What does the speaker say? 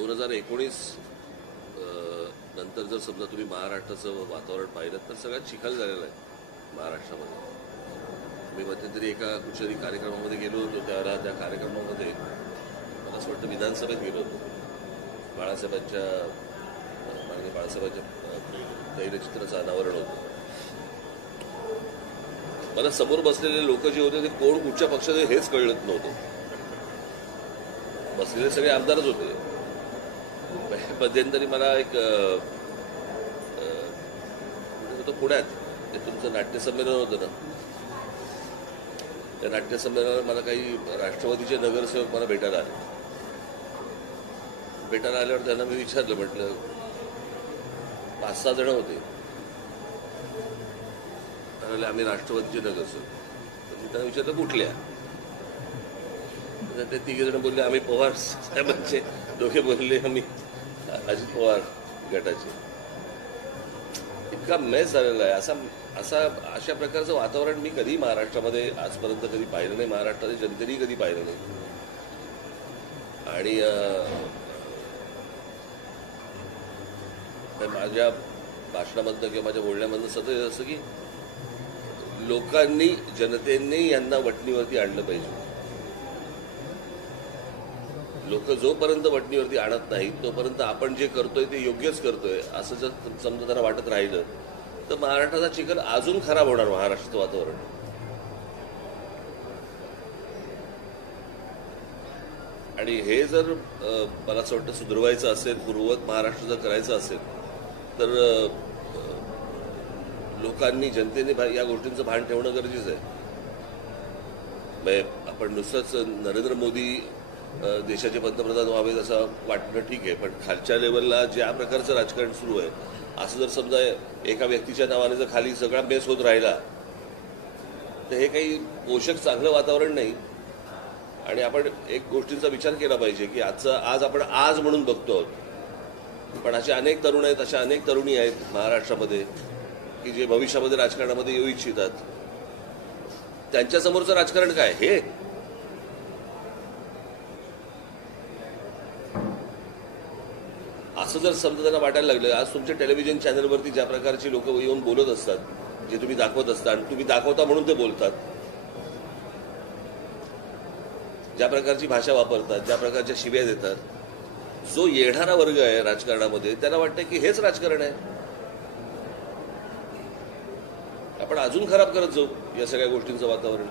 2019 नंतर जर समजा तुम्ही महाराष्ट्राचं वातावरण पाहिलं तर सगळ्यात चिखल झालेलं आहे महाराष्ट्रामध्ये. मी मध्यंतरी एका कुठच्याही कार्यक्रमामध्ये गेलो होतो. त्या कार्यक्रमामध्ये मला असं वाटतं विधानसभेत गेलो होतो. माणिक बाळासाहेबांच्या तैलचित्राचं अनावरण होतं. मला समोर बसलेले लोक जे होते ते कोण कुठच्या पक्षाचे हेच कळत नव्हतं. बसलेले सगळे आमदारच होते. मध्यंतरी मला एक होतं पुण्यात, ते तुमचं नाट्यसंमेलन होतं ना, त्या नाट्यसंमेलनाला मला काही राष्ट्रवादीचे नगरसेवक मला भेटायला आल्यावर त्यांना मी विचारलं, म्हटलं 5-6 जण होते. म्हणाले आम्ही राष्ट्रवादीचे नगरसेवक. मी त्यांना विचारलं कुठल्या? ते 3 जण बोलले आम्ही पवार साहेबांचे. दोघे बोलले आम्ही अजित पवार गटाचे. इतका मेस झालेला आहे. अशा प्रकारचं वातावरण मी कधी महाराष्ट्रामध्ये आजपर्यंत कधी पाहिलं नाही. महाराष्ट्राच्या जनतेनेही कधी पाहिलं नाही. आणि माझ्या भाषणामधनं किंवा माझ्या बोलण्यामधनं सतत असं की लोकांनी, जनतेने यांना वटणीवरती आणलं पाहिजे. लोक जोपर्यंत वटणीवरती आणत नाहीत तोपर्यंत आपण जे करतोय ते योग्यच करतोय असं जर समजा त्यांना वाटत राहिलं तर महाराष्ट्राचा चिखल अजून खराब होणार. महाराष्ट्राचं वातावरण आणि हे जर मला असं वाटतं सुधारवायचं असेल, पूर्ववत महाराष्ट्र जर करायचं असेल तर लोकांनी, जनतेने या गोष्टींचं भान ठेवणं गरजेचं आहे. म्हणजे आपण नुसतंच नरेंद्र मोदी देशाचे पंतप्रधान व्हावेत असं वाटणं ठीक आहे, पण खालच्या लेवलला ज्या प्रकारचं राजकारण सुरू आहे असं जर समजा एका व्यक्तीच्या नावाने जर खाली सगळा बेस होत राहिला तर हे काही पोषक चांगलं वातावरण नाही. आणि आपण एक गोष्टींचा विचार केला पाहिजे की आज आपण आज म्हणून बघतो आहोत, पण असे अनेक तरुण आहेत, अशा अनेक तरुणी आहेत महाराष्ट्रामध्ये की जे भविष्यामध्ये राजकारणामध्ये येऊ इच्छितात. त्यांच्यासमोरचं राजकारण काय हे? असं जर समजा त्यांना वाटायला लागलं, आज तुमच्या टेलिव्हिजन चॅनलवरती ज्या प्रकारची लोक येऊन बोलत असतात, जे तुम्ही दाखवत असता आणि तुम्ही दाखवता म्हणून ते बोलतात, ज्या प्रकारची भाषा वापरतात, ज्या प्रकारच्या शिव्या देतात, जो येणारा वर्ग आहे राजकारणामध्ये त्याला वाटतं की हेच राजकारण आहे. आपण अजून खराब करत जाऊ या सगळ्या गोष्टींचं वातावरण.